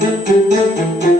Thank you.